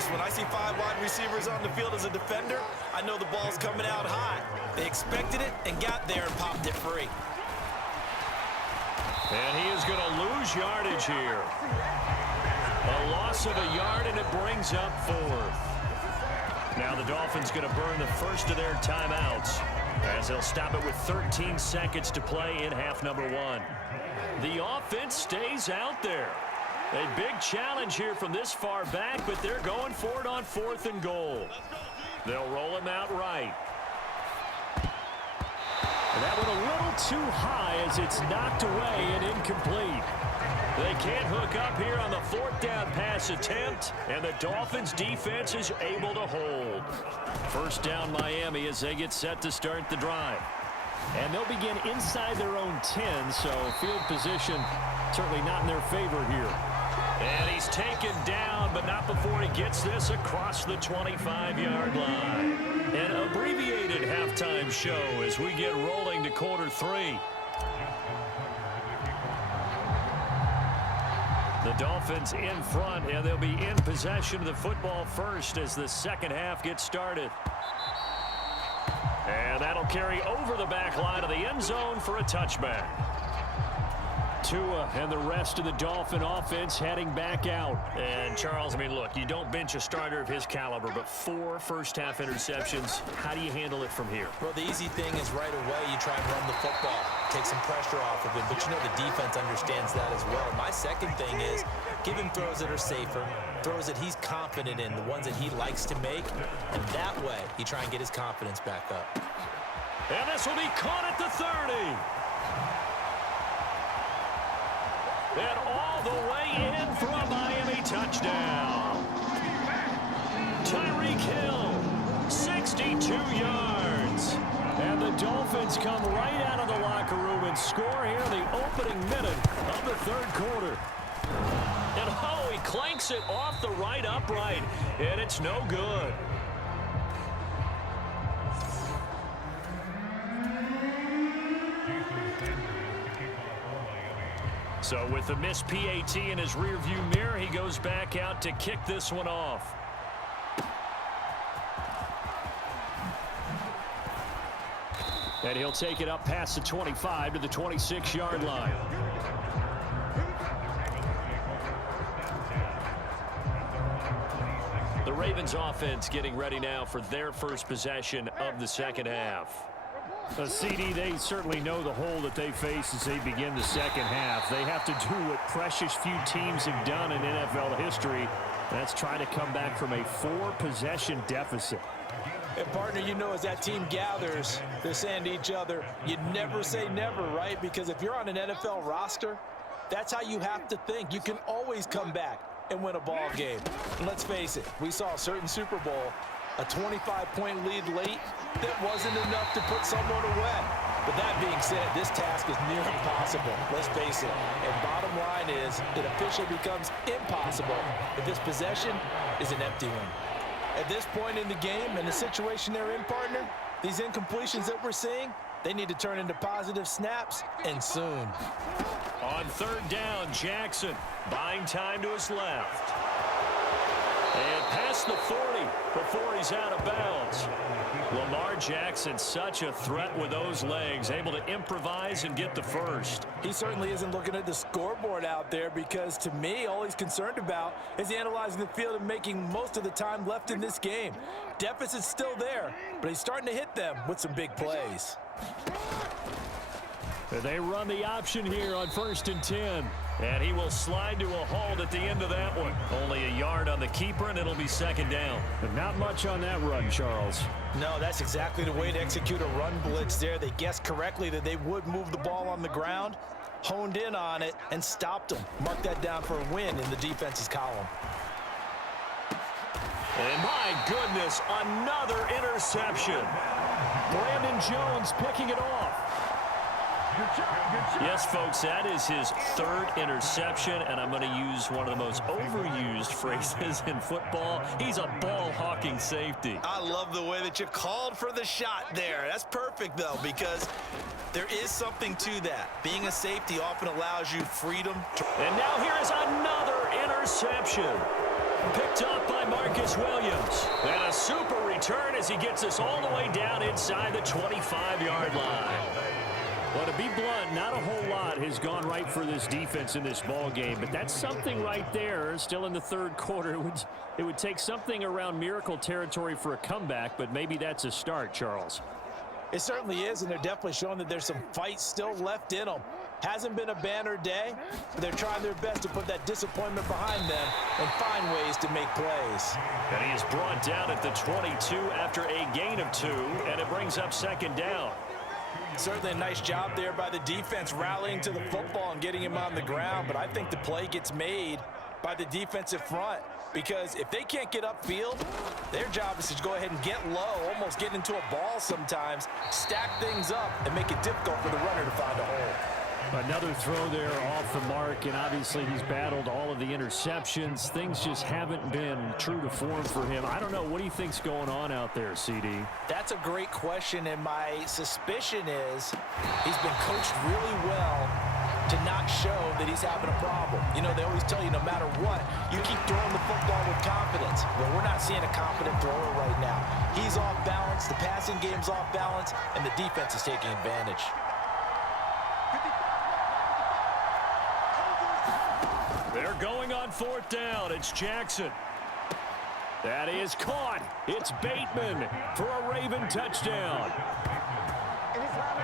course, when I see 5 wide receivers on the field as a defender, I know the ball's coming out high. They expected it and got there and popped it free. And he is going to lose yardage here. A loss of a yard, and it brings up 4th. Now the Dolphins going to burn the first of their timeouts as they'll stop it with 13 seconds to play in half number 1. The offense stays out there. A big challenge here from this far back, but they're going for it on 4th and goal. They'll roll him out right. And that one a little too high as it's knocked away and incomplete. They can't hook up here on the 4th down pass attempt, and the Dolphins defense is able to hold. First down Miami as they get set to start the drive. And they'll begin inside their own 10, so field position certainly not in their favor here. And he's taken down, but not before he gets this across the 25-yard line. An abbreviated halftime show as we get rolling to quarter 3. The Dolphins in front, and they'll be in possession of the football first as the second half gets started. And that'll carry over the back line of the end zone for a touchback. Tua and the rest of the Dolphin offense heading back out. And, Charles, I mean, look, you don't bench a starter of his caliber, but 4 first-half interceptions. How do you handle it from here? Well, the easy thing is right away you try and run the football, take some pressure off of him. But, you know, the defense understands that as well. My second thing is give him throws that are safer, throws that he's confident in, the ones that he likes to make. And that way, you try and get his confidence back up. And this will be caught at the 30. And all the way in for a Miami touchdown. Tyreek Hill, 62 yards. And the Dolphins come right out of the locker room and score here in the opening minute of the 3rd quarter. And oh, he clanks it off the right upright, and it's no good. So with the missed PAT in his rearview mirror, he goes back out to kick this one off. And he'll take it up past the 25 to the 26-yard line. The Ravens offense getting ready now for their first possession of the second half. CD, they certainly know the hole that they face as they begin the second half. They have to do what precious few teams have done in NFL history. That's trying to come back from a 4-possession deficit. And, partner, you know, as that team gathers, they're saying to each other, you never say never, right? Because if you're on an NFL roster, that's how you have to think. You can always come back and win a ball game. And let's face it, we saw a certain Super Bowl, a 25-point lead late, that wasn't enough to put someone away. But that being said, this task is near impossible. Let's face it. And bottom line is, it officially becomes impossible if this possession is an empty one. At this point in the game and the situation they're in, partner, these incompletions that we're seeing, they need to turn into positive snaps, and soon. On 3rd down, Jackson buying time to his left. And past the 40 before he's out of bounds. Lamar Jackson, such a threat with those legs, able to improvise and get the first. He certainly isn't looking at the scoreboard out there because, to me, all he's concerned about is analyzing the field and making most of the time left in this game. Deficit's still there, but he's starting to hit them with some big plays. They run the option here on 1st and 10. And he will slide to a halt at the end of that one. Only a yard on the keeper, and it'll be 2nd down. But not much on that run, Charles. No, that's exactly the way to execute a run blitz there. They guessed correctly that they would move the ball on the ground, honed in on it, and stopped them. Mark that down for a win in the defense's column. And my goodness, another interception. Brandon Jones picking it off. Yes, folks, that is his 3rd interception, and I'm going to use one of the most overused phrases in football. He's a ball-hawking safety. I love the way that you called for the shot there. That's perfect, though, because there is something to that. Being a safety often allows you freedom. And now here is another interception. Picked up by Marcus Marcus Williams. And a super return as he gets us all the way down inside the 25-yard line. Well, to be blunt, not a whole lot has gone right for this defense in this ball game, but that's something right there. Still in the third quarter, it would take something around miracle territory for a comeback, but maybe that's a start, Charles. It certainly is, and they're definitely showing that there's some fight still left in them. Hasn't been a banner day, but they're trying their best to put that disappointment behind them and find ways to make plays. And he is brought down at the 22 after a gain of 2, and it brings up second down. Certainly a nice job there by the defense rallying to the football and getting him on the ground, but I think the play gets made by the defensive front because if they can't get upfield, their job is to go ahead and get low, almost get into a ball sometimes, stack things up, and make it difficult for the runner to find a hole. Another throw there off the mark, and obviously he's battled all of the interceptions. Things just haven't been true to form for him. I don't know. What do you think's going on out there, CD? That's a great question, and my suspicion is he's been coached really well to not show that he's having a problem. You know, they always tell you no matter what, you keep throwing the football with confidence. Well, we're not seeing a confident thrower right now. He's off balance, the passing game's off balance, and the defense is taking advantage. They're going on fourth down. It's Jackson. That is caught. It's Bateman for a Raven touchdown.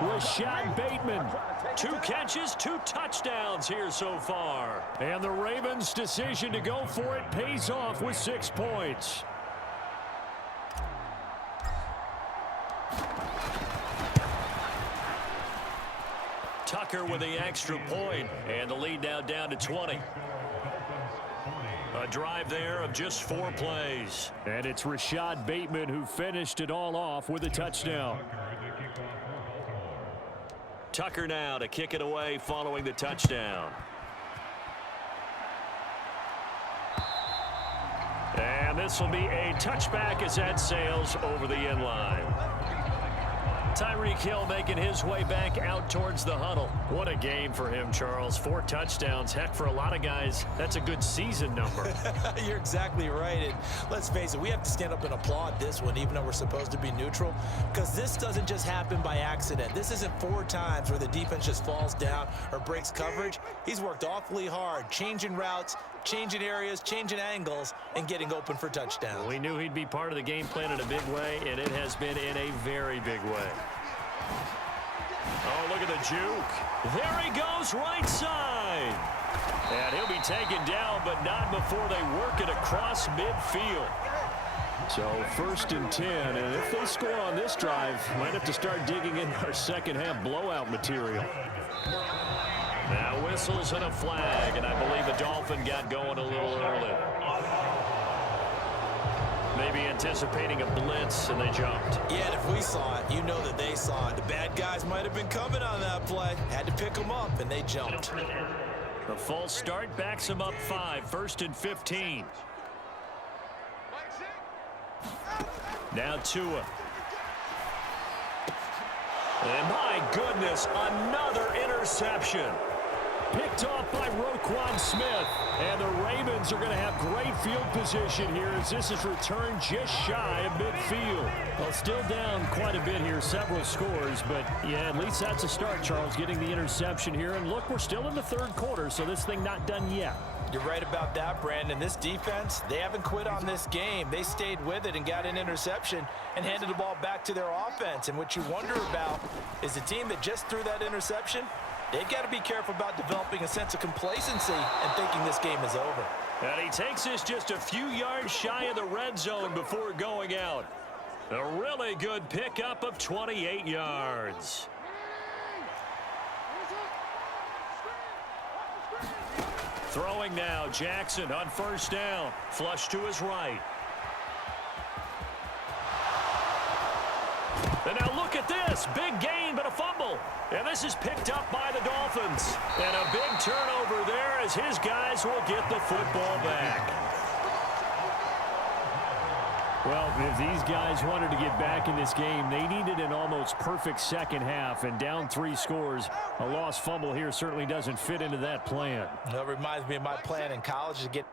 Rashad Bateman. 2 catches, 2 touchdowns here so far. And the Ravens' decision to go for it pays off with 6 points. Tucker with the extra point, and the lead now down to 20. A drive there of just 4 plays. And it's Rashad Bateman who finished it all off with a touchdown. Tucker now to kick it away following the touchdown. And this will be a touchback as that sails over the end line. Tyreek Hill making his way back out towards the huddle. What a game for him, Charles. 4 touchdowns. Heck, for a lot of guys, that's a good season number. You're exactly right. And let's face it, we have to stand up and applaud this one, even though we're supposed to be neutral, because this doesn't just happen by accident. This isn't 4 times where the defense just falls down or breaks coverage. He's worked awfully hard, changing routes, changing areas, changing angles, and getting open for touchdowns. We knew he'd be part of the game plan in a big way, and it has been in a very big way. Oh, look at the juke. There he goes, right side. And he'll be taken down, but not before they work it across midfield. So 1st and 10, and if they score on this drive, might have to start digging in our second half blowout material. Now whistles and a flag, and I believe the Dolphin got going a little early. Maybe anticipating a blitz, and they jumped. Yeah, and if we saw it, you know that they saw it. The bad guys might have been coming on that play. Had to pick them up, and they jumped. The false start backs him up 5, 1st and 15. Now Tua. And my goodness, another interception. Picked off by Roquan Smith. And the Ravens are going to have great field position here as this is returned just shy of midfield. Well, still down quite a bit here, several scores, but yeah, at least that's a start, Charles, getting the interception here. And look, we're still in the third quarter, so this thing not done yet. You're right about that, Brandon. This defense, they haven't quit on this game. They stayed with it and got an interception and handed the ball back to their offense. And what you wonder about is the team that just threw that interception, they've got to be careful about developing a sense of complacency and thinking this game is over. And he takes us just a few yards shy of the red zone before going out. A really good pickup of 28 yards. Throwing now, Jackson on 1st down. Flush to his right. And now look at this. Big gain, but a fumble. And this is picked up by the Dolphins. And a big turnover there as his guys will get the football back. Well, if these guys wanted to get back in this game, they needed an almost perfect second half, and down 3 scores. A lost fumble here certainly doesn't fit into that plan. That reminds me of my plan in college to get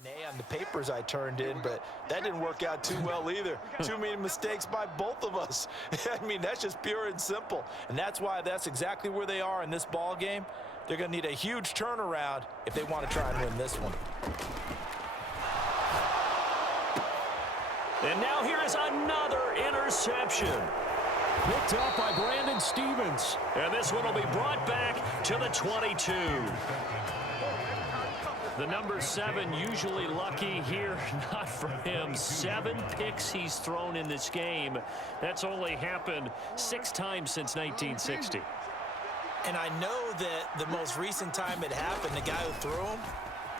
An A on the papers I turned in, but that didn't work out too well either. Too many mistakes by both of us. I mean, that's just pure and simple. And that's why that's exactly where they are in this ball game. They're going to need a huge turnaround if they want to try and win this one. And now here is another interception. Picked up by Brandon Stevens. And this one will be brought back to the 22. The number 7 usually lucky here, not for him. 7 picks he's thrown in this game. That's only happened 6 times since 1960. And I know that the most recent time it happened, the guy who threw him,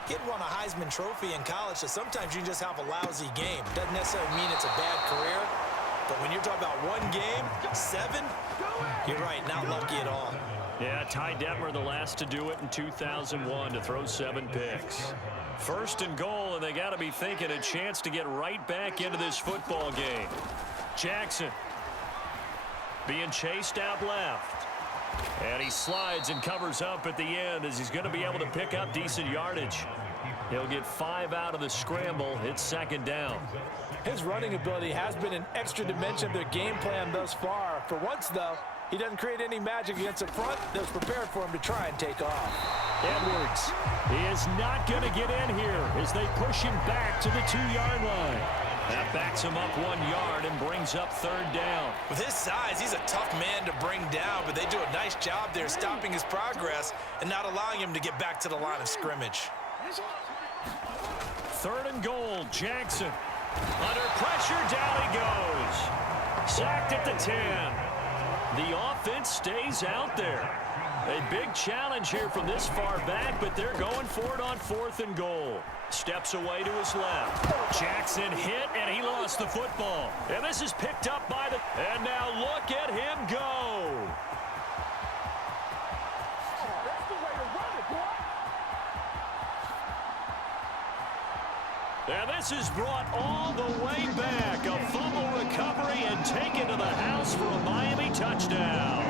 he had won a Heisman Trophy in college, so sometimes you just have a lousy game. Doesn't necessarily mean it's a bad career, but when you're talking about one game, 7, you're right, not lucky at all. Yeah, Ty Detmer, the last to do it in 2001, to throw 7 picks. First and goal, and they got to be thinking a chance to get right back into this football game. Jackson being chased out left. And he slides and covers up at the end as he's going to be able to pick up decent yardage. He'll get 5 out of the scramble. It's second down. His running ability has been an extra dimension of their game plan thus far. For once, though, he doesn't create any magic against the front that was prepared for him to try and take off. Edwards, he is not going to get in here as they push him back to the 2-yard line. That backs him up 1 yard and brings up third down. With his size, he's a tough man to bring down, but they do a nice job there stopping his progress and not allowing him to get back to the line of scrimmage. Third and goal, Jackson. Under pressure, down he goes. Sacked at the 10. The offense stays out there. A big challenge here from this far back, but they're going for it on 4th and goal. Steps away to his left. Jackson hit, and he lost the football. And this is picked up by the... And now look at him go. And this is brought all the way back. A fumble recovery and taken to the house for a Miami touchdown.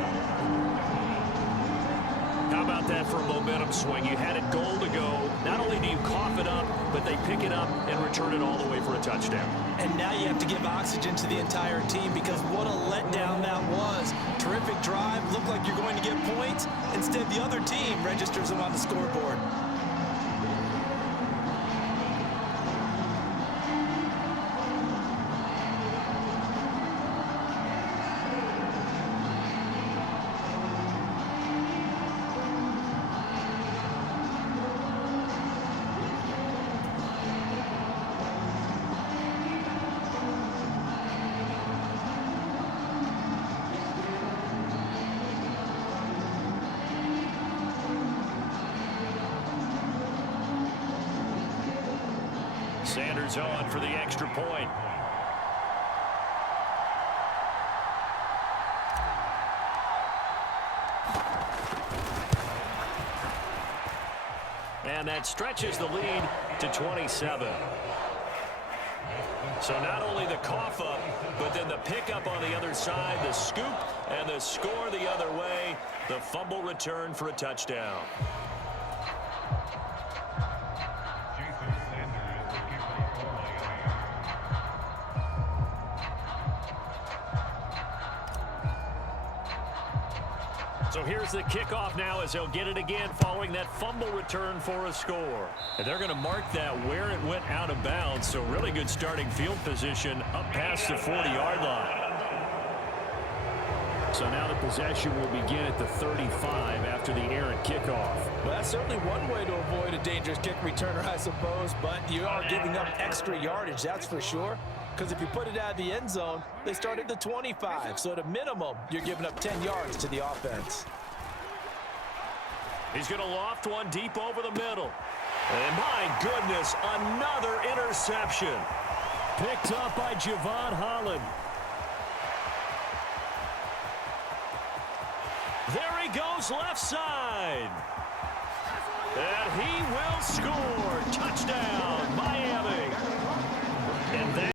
How about that for a momentum swing? You had it goal to go. Not only do you cough it up, but they pick it up and return it all the way for a touchdown. And now you have to give oxygen to the entire team because what a letdown that was. Terrific drive. Looked like you're going to get points. Instead, the other team registers them on the scoreboard. Sanders on for the extra point. And that stretches the lead to 27. So not only the cough up, but then the pickup on the other side, the scoop, and the score the other way. The fumble return for a touchdown. So here's the kickoff now as they'll get it again following that fumble return for a score. And they're going to mark that where it went out of bounds. So really good starting field position up past the 40-yard line. So now the possession will begin at the 35 after the errant kickoff. Well, that's certainly one way to avoid a dangerous kick returner, I suppose. But you are giving up extra yardage, that's for sure. Because if you put it out of the end zone, they start at the 25. So at a minimum, you're giving up 10 yards to the offense. He's going to loft one deep over the middle. And my goodness, another interception. Picked up by Javon Holland. There he goes left side. And he will score. Touchdown.